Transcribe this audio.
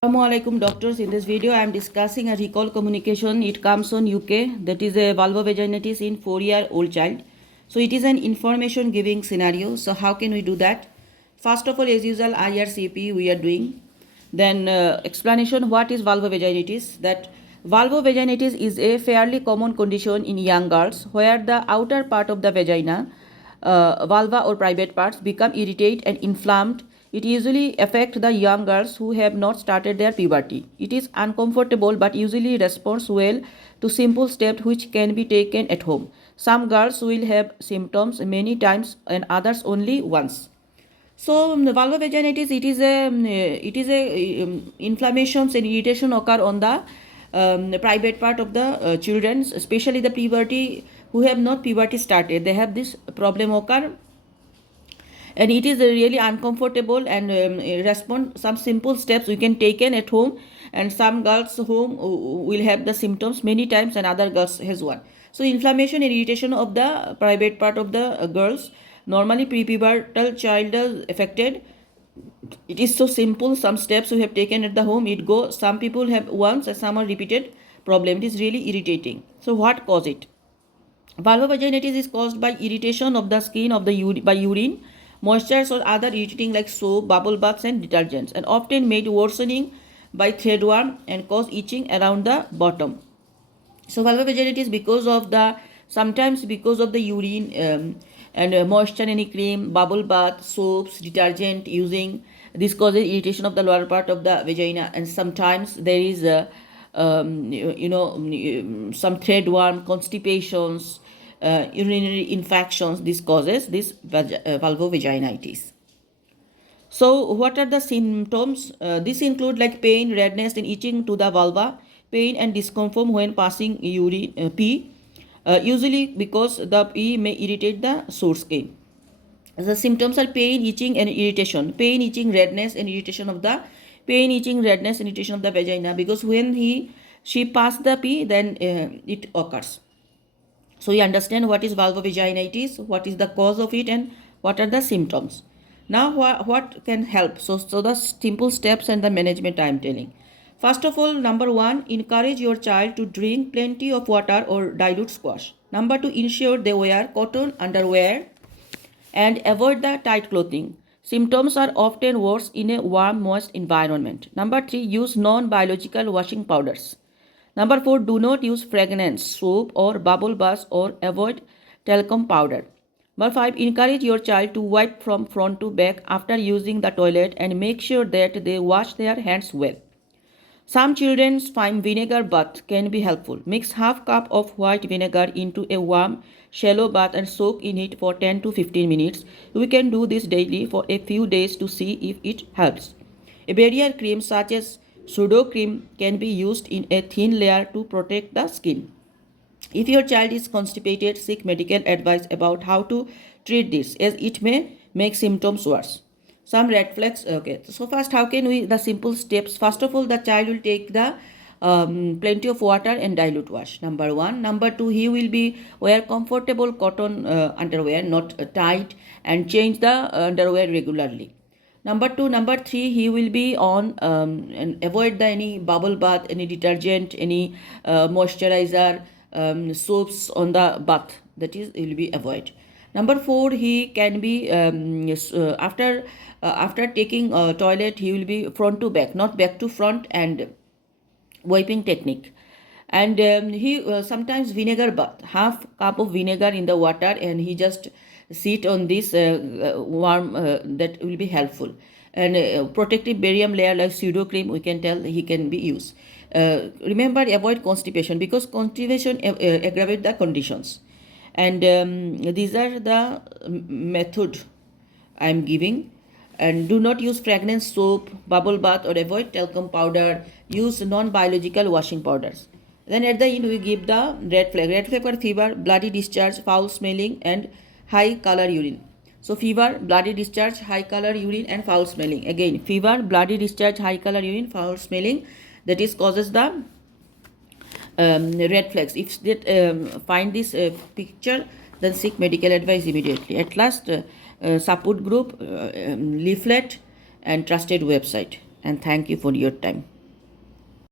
Assalamualaikum doctors. In this video I am discussing a recall communication. It comes on UK, that is a vulvovaginitis in 4-year-old child. So it is an information giving scenario. So how can we do that? First of all, as usual, IRCP we are doing. Then explanation what is vulvovaginitis. That vulvovaginitis is a fairly common condition in young girls where the outer part of the vagina, vulva or private parts become irritated and inflamed. It usually affects the young girls who have not started their puberty. It is uncomfortable but usually responds well to simple steps which can be taken at home. Some girls will have symptoms many times and others only once. So vulvovaginitis, it is a inflammations and irritation occur on the private part of the children, especially the puberty who have not puberty started. They have this problem occur, and it is really uncomfortable and respond some simple steps we can taken at home, and some girls whom will have the symptoms many times and other girls has one. So inflammation and irritation of the private part of the girls, normally prepubertal child is affected. It is so simple, some steps we have taken at the home, it go. Some people have once and some are repeated problem. It is really irritating. So what cause it? Vulvovaginitis is caused by irritation of the skin of the by urine, moistures or other irritating like soap, bubble baths and detergents, and often made worsening by threadworm and cause itching around the bottom. So vulvovaginitis because of the sometimes because of the urine and moisture in any cream, bubble bath, soaps, detergent using. This causes irritation of the lower part of the vagina, and sometimes there is some threadworm, constipations, urinary infections. This causes this vulvovaginitis. So what are the symptoms? This include like pain, redness and itching to the vulva, pain and discomfort when passing urine, pee, usually because the pee may irritate the sore skin. The symptoms are pain, itching and irritation. Pain, itching, redness and irritation of the pain, itching, redness and irritation of the vagina, because when she passed the pee, then it occurs. So you understand what is vulvovaginitis, what is the cause of it, and what are the symptoms. Now what can help? So the simple steps and the management I am telling. First of all, number 1, encourage your child to drink plenty of water or dilute squash. Number 2, ensure they wear cotton underwear and avoid the tight clothing. Symptoms are often worse in a warm, moist environment. Number 3, use non-biological washing powders. Number 4, do not use fragrance, soap or bubble bath or avoid talcum powder. Number 5, encourage your child to wipe from front to back after using the toilet and make sure that they wash their hands well. Some children find vinegar bath can be helpful. Mix half cup of white vinegar into a warm, shallow bath and soak in it for 10 to 15 minutes. We can do this daily for a few days to see if it helps. A barrier cream such as pseudo cream can be used in a thin layer to protect the skin. If your child is constipated, seek medical advice about how to treat this, as it may make symptoms worse. Some red flags. Okay, so first, how can we, the simple steps? First of all, the child will take the plenty of water and dilute wash. Number 1. Number 2, he will be wear comfortable cotton underwear, not tight, and change the underwear regularly. Number 2. Number 3, he will be on and avoid any bubble bath, any detergent, any moisturizer, soaps on the bath. That is, he will be avoid. Number 4, he can be after taking toilet, he will be front to back, not back to front, and wiping technique. And he sometimes vinegar bath, half cup of vinegar in the water, and he just sit on this warm, that will be helpful. And protective barium layer like pseudo cream, we can tell he can be used. Remember, avoid constipation, because constipation aggravate the conditions. And these are the method I am giving. And do not use fragrance, soap, bubble bath or avoid talcum powder. Use non-biological washing powders. Then at the end we give the red flag. Red flag are fever, bloody discharge, foul smelling and high color urine. So fever, bloody discharge, high color urine and foul smelling. Again, fever, bloody discharge, high color urine, foul smelling. That is causes the red flags. If they find this picture, then seek medical advice immediately. At last, support group, leaflet and trusted website. and thank you for your time.